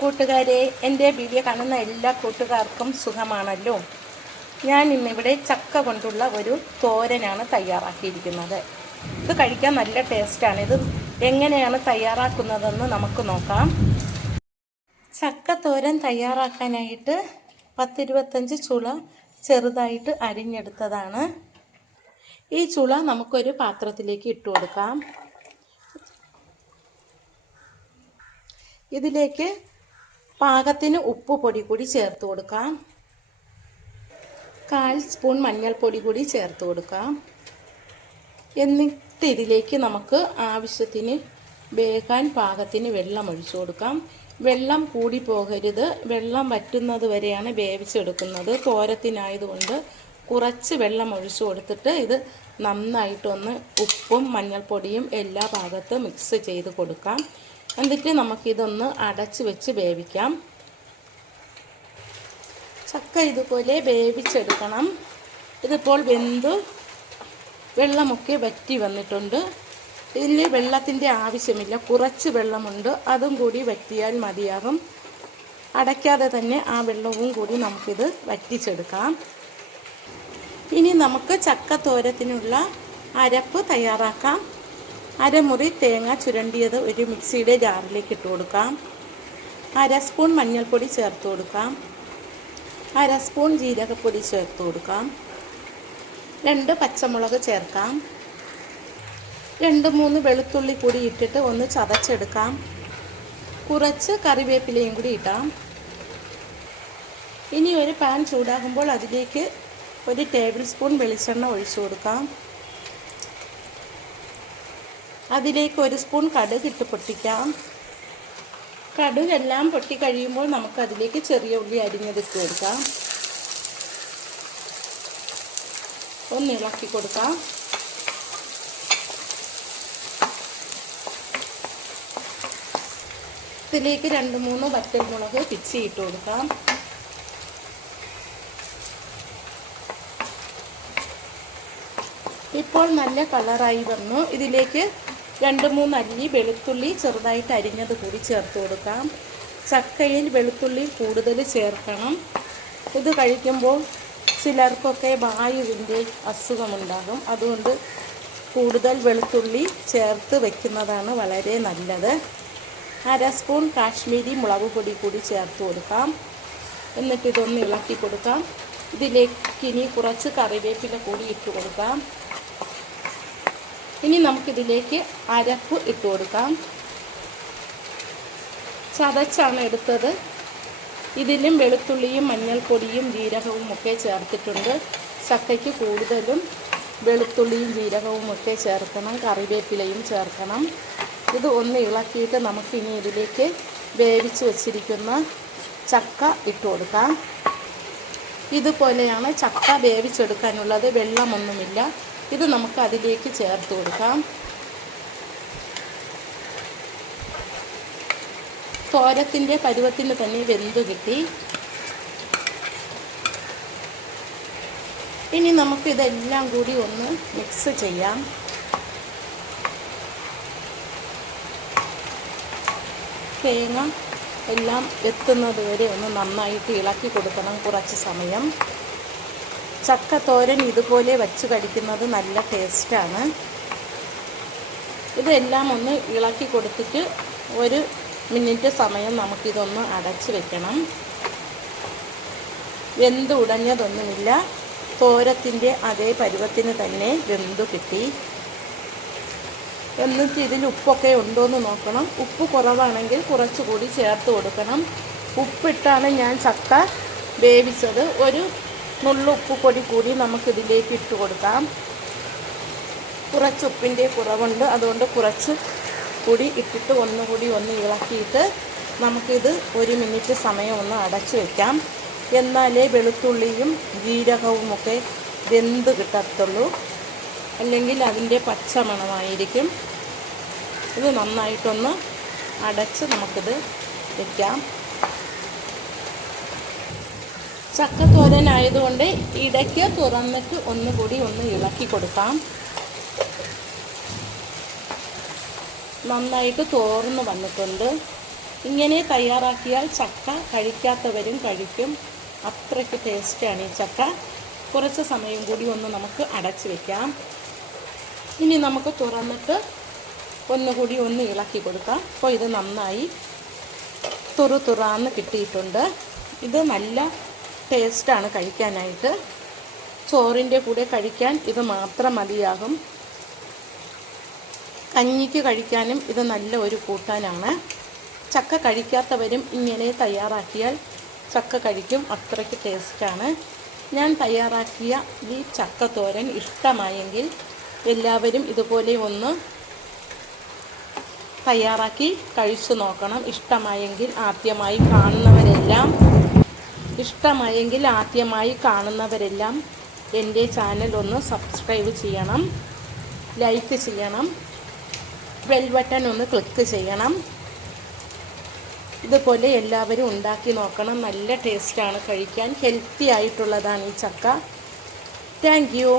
കൂട്ടുകാരെ, എൻ്റെ വീഡിയോ കാണുന്ന എല്ലാ കൂട്ടുകാർക്കും സുഖമാണല്ലോ. ഞാൻ ഇന്നിവിടെ ചക്ക കൊണ്ടുള്ള ഒരു തോരനാണ് തയ്യാറാക്കിയിരിക്കുന്നത്. ഇത് കഴിക്കാൻ നല്ല ടേസ്റ്റാണ്. ഇത് എങ്ങനെയാണ് തയ്യാറാക്കുന്നതെന്ന് നമുക്ക് നോക്കാം. ചക്ക തോരൻ തയ്യാറാക്കാനായിട്ട് 10-25 ചുള ചെറുതായിട്ട് അരിഞ്ഞെടുത്തതാണ്. ഈ ചുള നമുക്കൊരു പാത്രത്തിലേക്ക് ഇട്ട് കൊടുക്കാം. ഇതിലേക്ക് പാകത്തിന് ഉപ്പ് പൊടി കൂടി ചേർത്ത് കൊടുക്കാം. 1/4 സ്പൂൺ മഞ്ഞൾപ്പൊടി കൂടി ചേർത്ത് കൊടുക്കാം. എന്നിട്ട് ഇതിലേക്ക് നമുക്ക് ആവശ്യത്തിന് വേകാൻ പാകത്തിന് വെള്ളം ഒഴിച്ചു കൊടുക്കാം. വെള്ളം കൂടി പോകരുത്. വെള്ളം വറ്റുന്നത് വരെയാണ് വേവിച്ചെടുക്കുന്നത്. തോരത്തിനായതുകൊണ്ട് കുറച്ച് വെള്ളം ഒഴിച്ചു കൊടുത്തിട്ട് ഇത് നന്നായിട്ടൊന്ന് ഉപ്പും മഞ്ഞൾപ്പൊടിയും എല്ലാ ഭാഗത്തും മിക്സ് ചെയ്ത് കൊടുക്കാം. എന്നിട്ട് നമുക്കിതൊന്ന് അടച്ച് വെച്ച് വേവിക്കാം. ചക്ക ഇതുപോലെ വേവിച്ചെടുക്കണം. ഇതിപ്പോൾ വെന്ത് വെള്ളമൊക്കെ വറ്റി വന്നിട്ടുണ്ട്. ഇതിൽ വെള്ളത്തിൻ്റെ ആവശ്യമില്ല, കുറച്ച് വെള്ളമുണ്ട്. അതും കൂടി വറ്റിയാൽ മതിയാകും. അടയ്ക്കാതെ തന്നെ ആ വെള്ളവും കൂടി നമുക്കിത് വറ്റിച്ചെടുക്കാം. ഇനി നമുക്ക് ചക്ക തോരത്തിനുള്ള അരപ്പ് തയ്യാറാക്കാം. അരമുറി തേങ്ങ ചുരണ്ടിയത് ഒരു മിക്സിയുടെ ജാറിലേക്ക് ഇട്ട് കൊടുക്കാം. 1/2 സ്പൂൺ മഞ്ഞൾപ്പൊടി ചേർത്ത് കൊടുക്കാം. 1/2 സ്പൂൺ ജീരകപ്പൊടി ചേർത്ത് കൊടുക്കാം. 2 പച്ചമുളക് ചേർക്കാം. 2-3 വെളുത്തുള്ളി കൂടി ഇട്ടിട്ട് ഒന്ന് ചതച്ചെടുക്കാം. കുറച്ച് കറിവേപ്പിലയും കൂടി ഇടാം. ഇനി ഒരു പാൻ ചൂടാകുമ്പോൾ അതിലേക്ക് 1 ടേബിൾ സ്പൂൺ വെളിച്ചെണ്ണ ഒഴിച്ചു കൊടുക്കാം. അതിലേക്ക് 1 സ്പൂൺ കടുക് ഇട്ട് പൊട്ടിക്കാം. കടുകെല്ലാം പൊട്ടിക്കഴിയുമ്പോൾ നമുക്ക് അതിലേക്ക് ചെറിയ ഉള്ളി അരിഞ്ഞതിട്ട് കൊടുക്കാം. ഒന്ന് ഇളക്കി കൊടുക്കാം. ഇതിലേക്ക് 2-3 വറ്റൽമുളക് പിച്ചി ഇട്ട് കൊടുക്കാം. ഇപ്പോൾ നല്ല കളറായി വന്നു. ഇതിലേക്ക് 2-3 അല്ലി വെളുത്തുള്ളി ചെറുതായിട്ട് അരിഞ്ഞത് കൂടി ചേർത്ത് കൊടുക്കാം. ചക്കയിൽ വെളുത്തുള്ളി കൂടുതൽ ചേർക്കണം. ഇത് കഴിക്കുമ്പോൾ ചിലർക്കൊക്കെ വായുവിൻ്റെ അസുഖമുണ്ടാകും. അതുകൊണ്ട് കൂടുതൽ വെളുത്തുള്ളി ചേർത്ത് വയ്ക്കുന്നതാണ് വളരെ നല്ലത്. 1/2 സ്പൂൺ കാശ്മീരി മുളക് പൊടി കൂടി ചേർത്ത് കൊടുക്കാം. എന്നിട്ട് ഇതൊന്ന് ഇളക്കി കൊടുക്കാം. ഇതിലേക്ക് ഇനി കുറച്ച് കറിവേപ്പില കൂടി ഇട്ട് കൊടുക്കാം. ഇനി നമുക്കിതിലേക്ക് അരപ്പ് ഇട്ട് കൊടുക്കാം. ചതച്ചാണ് എടുത്തത്. ഇതിലും വെളുത്തുള്ളിയും മഞ്ഞൾപ്പൊടിയും ജീരകവും ഒക്കെ ചേർത്തിട്ടുണ്ട്. ചക്കയ്ക്ക് കൂടുതലും വെളുത്തുള്ളിയും ജീരകവും ഒക്കെ ചേർക്കണം, കറിവേപ്പിലയും ചേർക്കണം. ഇത് ഒന്ന് ഇളക്കിയിട്ട് നമുക്കിനി ഇതിലേക്ക് വേവിച്ച് വച്ചിരിക്കുന്ന ചക്ക ഇട്ട് കൊടുക്കാം. ഇതുപോലെയാണ് ചക്ക വേവിച്ചെടുക്കാനുള്ളത്. വെള്ളമൊന്നുമില്ല. ഇത് നമുക്ക് അതിലേക്ക് ചേർത്ത് കൊടുക്കാം. തോരത്തിൻ്റെ പരുവത്തിന് തന്നെ വെന്ത് കിട്ടി. ഇനി നമുക്കിതെല്ലാം കൂടി ഒന്ന് മിക്സ് ചെയ്യാം. തേങ്ങ എല്ലാം എത്തുന്നത് വരെ ഒന്ന് നന്നായിട്ട് ഇളക്കി കൊടുക്കണം കുറച്ച് സമയം. ചക്ക തോരൻ ഇതുപോലെ വച്ച് കഴിക്കുന്നത് നല്ല ടേസ്റ്റാണ്. ഇതെല്ലാം ഒന്ന് ഇളക്കി കൊടുത്തിട്ട് 1 മിനിറ്റ് സമയം നമുക്കിതൊന്ന് അടച്ച് വെക്കണം. വെന്ത് ഉടഞ്ഞതൊന്നുമില്ല. തോരത്തിൻ്റെ അതേ പരുവത്തിന് തന്നെ വെന്തു കിട്ടി. എന്നിട്ട് ഇതിൽ ഉപ്പൊക്കെ ഉണ്ടോയെന്ന് നോക്കണം. ഉപ്പ് കുറവാണെങ്കിൽ കുറച്ചുകൂടി ചേർത്ത് കൊടുക്കണം. ഉപ്പിട്ടാണ് ഞാൻ ചക്ക വേവിച്ചത്. 1 നുള്ളു ഉപ്പ് പൊടി കൂടി നമുക്കിതിലേക്ക് ഇട്ട് കൊടുക്കാം. കുറച്ച് ഉപ്പിൻ്റെ കുറവുണ്ട്, അതുകൊണ്ട് കുറച്ച് കൂടി ഇട്ടിട്ട് ഒന്നുകൂടി ഒന്ന് ഇളക്കിയിട്ട് നമുക്കിത് 1 മിനിറ്റ് സമയം ഒന്ന് അടച്ചു വയ്ക്കാം. എന്നാലേ വെളുത്തുള്ളിയും ജീരകവും ഒക്കെ വെന്ത് കിട്ടത്തുള്ളൂ. അല്ലെങ്കിൽ അതിൻ്റെ പച്ച മണമായിരിക്കും. ഇത് നന്നായിട്ടൊന്ന് അടച്ച് നമുക്കിത് വയ്ക്കാം. ചക്കത്തോരനായതുകൊണ്ട് ഇടയ്ക്ക് തുറന്നിട്ട് ഒന്നുകൂടി ഒന്ന് ഇളക്കി കൊടുക്കാം. നന്നായിട്ട് തോർന്ന് വന്നിട്ടുണ്ട്. ഇങ്ങനെ തയ്യാറാക്കിയാൽ ചക്ക കഴിക്കാത്തവരും കഴിക്കും. അത്രയ്ക്ക് ടേസ്റ്റാണ് ഈ ചക്ക. കുറച്ച് സമയം കൂടി ഒന്ന് നമുക്ക് അടച്ച് വയ്ക്കാം. ഇനി നമുക്ക് തുറന്നിട്ട് ഒന്നുകൂടി ഒന്ന് ഇളക്കി കൊടുക്കാം. അപ്പോൾ ഇത് നന്നായി തുറാന്ന് കിട്ടിയിട്ടുണ്ട്. ഇത് നല്ല ടേസ്റ്റാണ് കഴിക്കാനായിട്ട്. ചോറിൻ്റെ കൂടെ കഴിക്കാൻ ഇത് മാത്രം മതിയാകും. കഞ്ഞിക്ക് കഴിക്കാനും ഇത് നല്ല ഒരു കൂട്ടാനാണ്. ചക്ക കഴിക്കാത്തവരും ഇങ്ങനെ തയ്യാറാക്കിയാൽ ചക്ക കഴിക്കും. അത്രയ്ക്ക് ടേസ്റ്റാണ്. ഞാൻ തയ്യാറാക്കിയ ഈ ചക്കത്തോരൻ ഇഷ്ടമായെങ്കിൽ എല്ലാവരും ഇതുപോലെ ഒന്ന് തയ്യാറാക്കി കഴിച്ചു നോക്കണം. ഇഷ്ടമായെങ്കിൽ ആദ്യമായി കാണുന്നവരെല്ലാം എൻ്റെ ചാനൽ ഒന്ന് സബ്സ്ക്രൈബ് ചെയ്യണം, ലൈക്ക് ചെയ്യണം, ബെൽ ബട്ടൺ ഒന്ന് ക്ലിക്ക് ചെയ്യണം. ഇതുപോലെ എല്ലാവരും ഉണ്ടാക്കി നോക്കണം. നല്ല ടേസ്റ്റാണ് കഴിക്കാൻ. ഹെൽത്തി ആയിട്ടുള്ളതാണ് ഈ ചക്ക. Thank you.